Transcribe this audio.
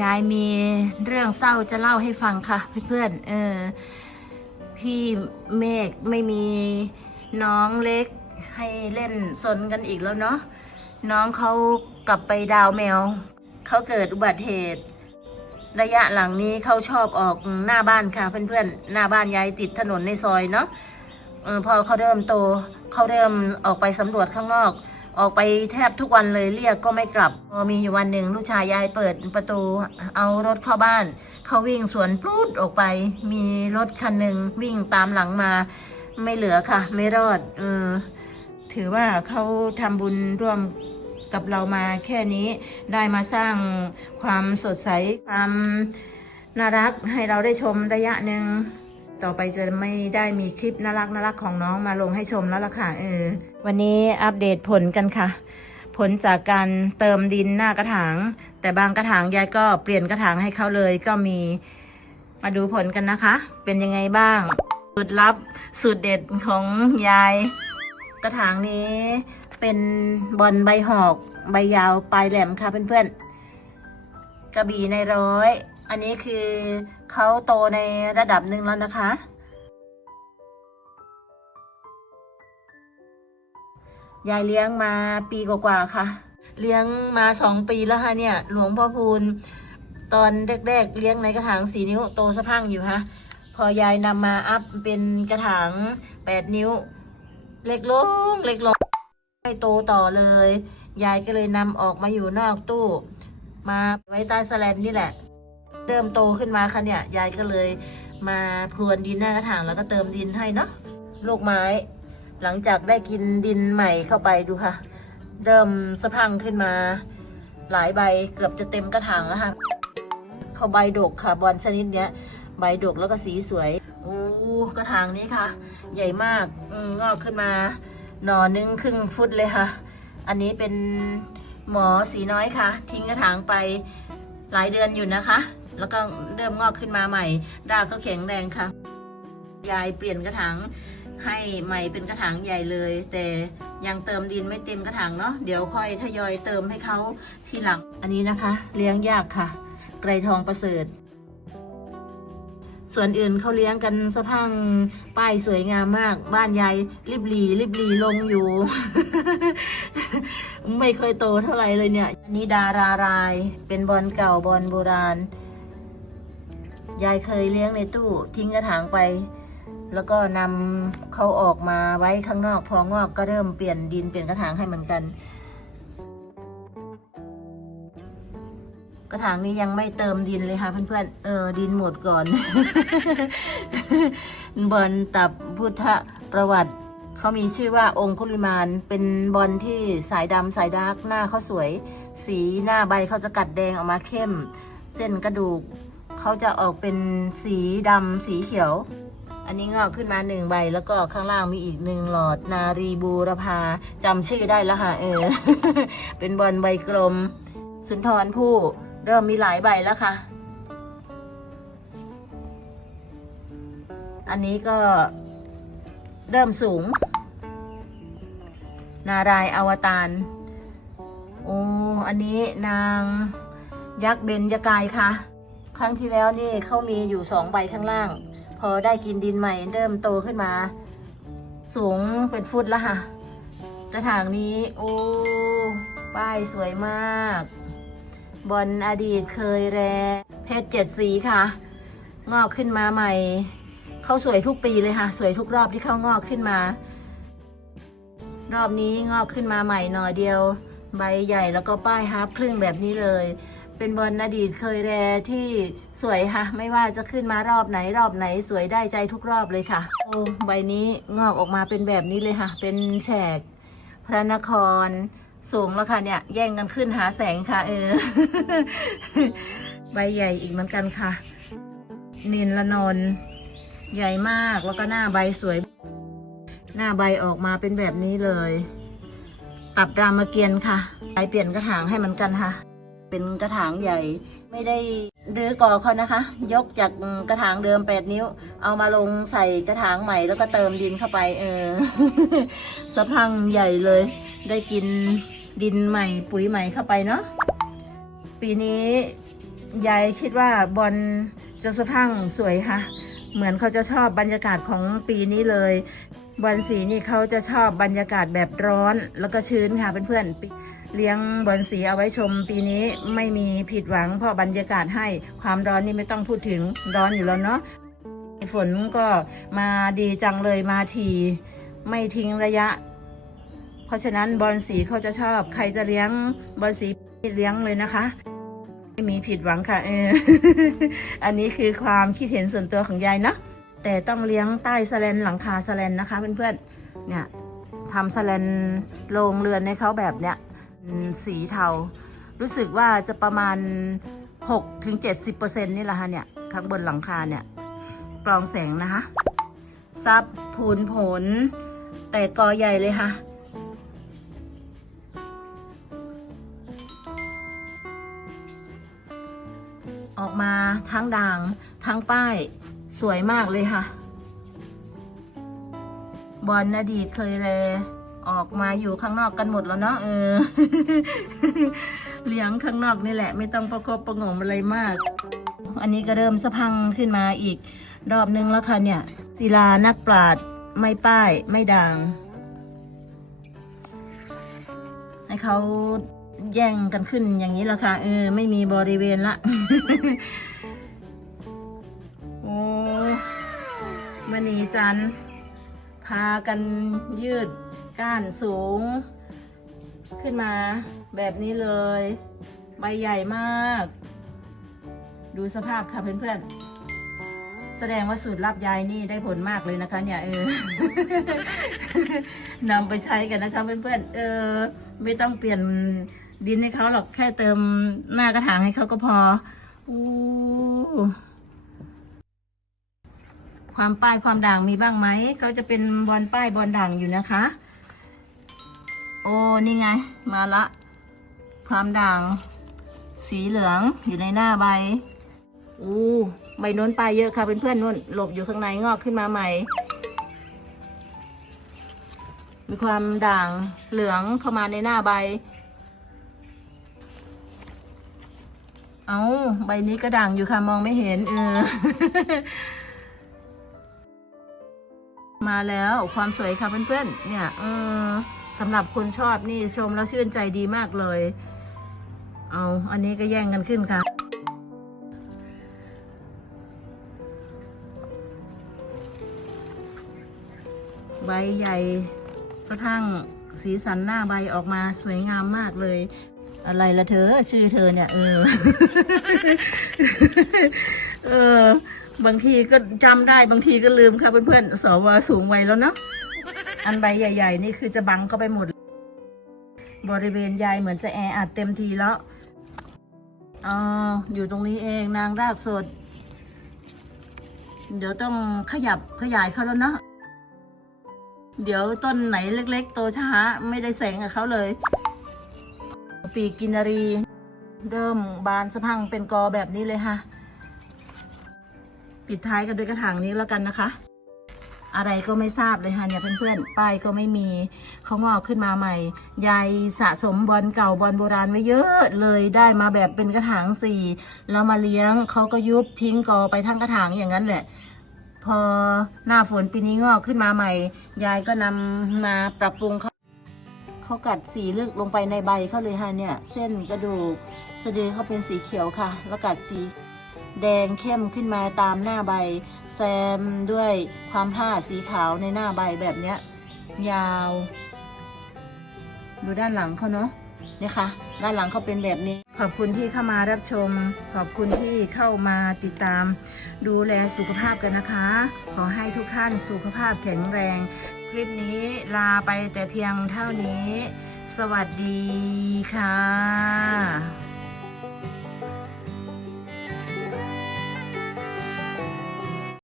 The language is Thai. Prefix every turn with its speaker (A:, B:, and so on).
A: ยายมีเรื่องเศร้าจะเล่าให้ฟังค่ะ เพื่อนๆ เออ พี่เมฆไม่มีน้องเล็กให้เล่นสนกันอีกแล้วเนาะ น้องเขากลับไปดาวแมว เขาเกิดอุบัติเหตุ ระยะหลังนี้เขาชอบออกหน้าบ้านค่ะ เพื่อนๆ หน้าบ้านยายติดถนนในซอยเนาะออพอเขาเริ่มโตเขาเริ่มออกไปสำรวจข้างนอก ออกไปแทบทุกวันเลยเรียกก็ไม่กลับพอมีอยู่วันหนึ่งลูกชายยายเปิดประตูเอารถเข้าบ้าน เขาวิ่งสวนปลูดออกไป มีรถคันหนึ่งวิ่งตามหลังมา ไม่เหลือค่ะ ไม่รอด เออ ถือว่าเขาทำบุญร่วมกับเรามาแค่นี้ได้มาสร้างความสดใสความน่ารักให้เราได้ชมระยะหนึ่ง ต่อไปจะไม่ได้มีคลิปน่ารักน่ารักของน้องมาลงให้ชมแล้วล่ะค่ะเออวันนี้อัปเดตผลกันค่ะ ผลจากการเติมดินหน้ากระถาง แต่บางกระถางยายก็เปลี่ยนกระถางให้เขาเลยก็มีมาดูผลกันนะคะ เป็นยังไงบ้าง สูตรลับสูตรเด็ดของยาย กระถางนี้เป็นบอลใบหอกใบยาวปลายแหลมค่ะเพื่อนๆกระบี่ในร้อย อันนี้คือ เขาโตในระดับหนึ่งแล้วนะคะ ยายเลี้ยงมาปีกว่าๆค่ะ เลี้ยงมาสองปีแล้วค่ะเนี่ย หลวงพ่อพูนตอนแรกๆ เลี้ยงในกระถางสีนิ้วโตสะพังอยู่ฮะ พอยายนำมาอัพเป็นกระถางแปดนิ้ว เล็กลงเล็กลงไม่โตต่อเลย ยายก็เลยนำออกมาอยู่นอกตู้ มาไว้ใต้สแลนนี่แหละ เริ่มโตขึ้นมาค่ะเนี่ย ยายก็เลยมาพรวนดินหน้ากระถางแล้วก็เติมดินให้เนาะลูกไม้ หลังจากได้กินดินใหม่เข้าไปดูค่ะ เริ่มสะพังขึ้นมา หลายใบเกือบจะเต็มกระถางแล้วค่ะเขาใบดกค่ะบอลชนิดเนี้ย ใบดกแล้วก็สีสวยโอ้กระถางนี้ค่ะ ใหญ่มากอมงอกขึ้นมาหน่อนึงครึ่งฟุตเลยค่ะ อันนี้เป็นหมอสีน้อยค่ะ ทิ้งกระถางไปหลายเดือนอยู่นะคะ แล้วก็เริ่มงอกขึ้นมาใหม่ รากก็แข็งแรงค่ะ ยายเปลี่ยนกระถางให้ใหม่เป็นกระถางใหญ่เลย แต่ยังเติมดินไม่เต็มกระถางเนาะเดี๋ยวค่อยทยอยเติมให้เขาทีหลัง อันนี้นะคะ เลี้ยงยากค่ะ ไกรทองประเสริฐ ส่วนอื่นเขาเลี้ยงกันสะพังป้ายสวยงามมาก บ้านยายริบหลีริบหลีลงอยู่ ไม่เคยโตเท่าไหร่เลยเนี่ย อันนี้ดารารายเป็นบอลเก่าบอลโบราณ ยายเคยเลี้ยงในตู้ทิ้งกระถางไป แล้วก็นำเขาออกมาไว้ข้างนอกพองอกก็เริ่มเปลี่ยนดินเปลี่ยนกระถางให้เหมือนกัน กระถางนี้ยังไม่เติมดินเลยค่ะเพื่อนๆเออดินหมดก่อน บอลตับพุทธประวัติเขามีชื่อว่าองคุลิมานเป็นบอลที่สายดำสายดาร์กหน้าเขาสวย สีหน้าใบเขาจะกัดแดงออกมาเข้ม เส้นกระดูก เขาจะออกเป็นสีดำสีเขียว อันนี้งอกขึ้นมาหนึ่งใบ แล้วก็ข้างล่างมีอีกหนึ่งหลอดนารีบูรพาจำชื่อได้แล้วค่ะเออ เป็นบอลใบกลม สุนทรผู้เริ่มมีหลายใบแล้วค่ะ อันนี้ก็เริ่มสูง นารายอวตารโอ้ อันนี้นางยักษ์เบญจกายค่ะ ครั้งที่แล้วนี่เขามีอยู่สองใบข้างล่าง พอได้กินดินใหม่เริ่มโตขึ้นมา สูงเป็นฟุตแล้วค่ะ กระถางนี้ โอ้ ป้ายสวยมาก บอลอดีตเคยแรเพชรเจ็ดสีค่ะ งอกขึ้นมาใหม่ เขาสวยทุกปีเลยค่ะ สวยทุกรอบที่เขางอกขึ้นมา รอบนี้งอกขึ้นมาใหม่หน่อเดียว ใบใหญ่แล้วก็ป้ายฮาร์ปครึ่งแบบนี้เลย เป็นบอลอดีตเคยแรที่สวยค่ะ ไม่ว่าจะขึ้นมารอบไหนรอบไหนสวยได้ใจทุกรอบเลยค่ะ โอ้ใบนี้งอกออกมาเป็นแบบนี้เลยค่ะ เป็นแฉกพระนครสูงแล้วค่ะเนี่ย แย่งกันขึ้นหาแสงค่ะ เออ ใบใหญ่อีกเหมือนกันค่ะ นินละนนใหญ่มากแล้วก็หน้าใบสวย หน้าใบออกมาเป็นแบบนี้เลย ตับรามเกียรติ์ค่ะใบเปลี่ยนกระถางให้เหมือนกันค่ะ เป็นกระถางใหญ่ ไม่ได้รื้อกอเขานะคะ ยกจากกระถางเดิมแปดนิ้ว เอามาลงใส่กระถางใหม่แล้วก็เติมดินเข้าไป เออสะพังใหญ่เลย ได้กินดินใหม่ปุ๋ยใหม่เข้าไปเนาะปีนี้ยายคิดว่าบอลจะสะพังสวยค่ะ เหมือนเขาจะชอบบรรยากาศของปีนี้เลยบอลสีนี่เขาจะชอบบรรยากาศแบบร้อนแล้วก็ชื้นค่ะเพื่อนๆ เลี้ยงบอลสีเอาไว้ชมปีนี้ไม่มีผิดหวังเพราะบรรยากาศให้ความร้อนนี่ไม่ต้องพูดถึงร้อนอยู่แล้วเนาะฝนก็มาดีจังเลยมาทีไม่ทิ้งระยะ เพราะฉะนั้นบอลสีเขาจะชอบ ใครจะเลี้ยงบอลสีเลี้ยงเลยนะคะ ไม่มีผิดหวังค่ะเอออันนี้คือความคิดเห็นส่วนตัวของยายนะแต่ต้องเลี้ยงใต้สแลนหลังคาสแลนนะคะเพื่อนๆเนี่ยทำสแลนโรงเรือนให้เขาแบบเนี้ย สีเทา รู้สึกว่าจะประมาณ 6-70%นี่แหละค่ะเนี่ย ข้างบนหลังคาเนี่ย กรองแสงนะคะซับพูนผล แต่กอใหญ่เลยค่ะ ออกมาทั้งด่างทั้งป้าย สวยมากเลยค่ะ บอลอดีตเคยแล ออกมาอยู่ข้างนอกกันหมดแล้วเนาะเออ เลี้ยงข้างนอกนี่แหละ ไม่ต้องประคบประหงมอะไรมาก อันนี้ก็เริ่มสะพังขึ้นมาอีก รอบนึงแล้วค่ะเนี่ยศิลานักปราดไม่ป้ายไม่ด่างให้เขาแย่งกันขึ้นอย่างนี้แล้วค่ะเออ ไม่มีบริเวณละโอ้มณีจันทร์พากันยืด ก้านสูง ขึ้นมาแบบนี้เลย ใบใหญ่มาก ดูสภาพค่ะเพื่อนๆ แสดงว่าสูตรลับยายนี่ได้ผลมากเลยนะคะ เนี่ยเออนำไปใช้กันนะคะเพื่อนๆ เออ ไม่ต้องเปลี่ยนดินให้เขาหรอกแค่เติมหน้ากระถางให้เขาก็พออู้ความป้ายความด่างมีบ้างไหมเขาจะเป็นบอลป้ายบอลด่างอยู่นะคะ โอ้ นี่ไง มาละ ความด่าง สีเหลืองอยู่ในหน้าใบ อู้ใบโน้นปลายเยอะค่ะเพื่อนๆนู่น หลบอยู่ข้างในงอกขึ้นมาใหม่ มีความด่างเหลืองเข้ามาในหน้าใบ เอาใบนี้ก็ด่างอยู่ค่ะมองไม่เห็น เออ มาแล้วความสวยค่ะเพื่อนๆเนี่ย เออ สำหรับคนชอบนี่ชมแล้วชื่นใจดีมากเลย เอาอันนี้ก็แย่งกันขึ้นค่ะ ใบใหญ่สะทั้งสีสันหน้าใบออกมาสวยงามมากเลย อะไรละเธอ ชื่อเธอเนี่ยเออ เออบางทีก็จำได้บางทีก็ลืมค่ะเพื่อนๆสวสูงวัยแล้วเนาะ อันใบใหญ่ ๆ นี่คือจะบังเข้าไปหมด บริเวณยายเหมือนจะแออัดเต็มทีแล้วอ๋ออยู่ตรงนี้เองนางรากสด เดี๋ยวต้องขยับขยายเขาแล้วเนาะเดี๋ยวต้นไหนเล็ก ๆ โตช้าไม่ได้แสงกับเขาเลย ปีกินารี เริ่มบานสะพังเป็นกอแบบนี้เลยค่ะ ปิดท้ายกันด้วยกระถางนี้แล้วกันนะคะ อะไรก็ไม่ทราบเลยค่ะเนี่ยเพื่อนๆป้ายก็ไม่มีเขางอกขึ้นมาใหม่ ยายสะสมบอลเก่าบอลโบราณไว้เยอะเลยได้มาแบบเป็นกระถางสี่แล้วมาเลี้ยงเขาก็ยุบทิ้งกอไปทั้งกระถางอย่างนั้นแหละ พอหน้าฝนปีนี้งอกขึ้นมาใหม่ ยายก็นำมาปรับปรุงเขาเขากัดสีลึกลงไปในใบเขาเลยค่ะเนี่ย เส้นกระดูกสะดือเขาเป็นสีเขียวค่ะ แล้วกัดสี แดงเข้มขึ้นมาตามหน้าใบ แซมด้วยความผ้าสีขาวในหน้าใบแบบเนี้ยยาว ดูด้านหลังเขาเนาะเนี่ยค่ะ ด้านหลังเขาเป็นแบบนี้ ขอบคุณที่เข้ามารับชม ขอบคุณที่เข้ามาติดตาม ดูแลสุขภาพกันนะคะ ขอให้ทุกท่านสุขภาพแข็งแรง คลิปนี้ลาไปแต่เพียงเท่านี้ สวัสดีค่ะ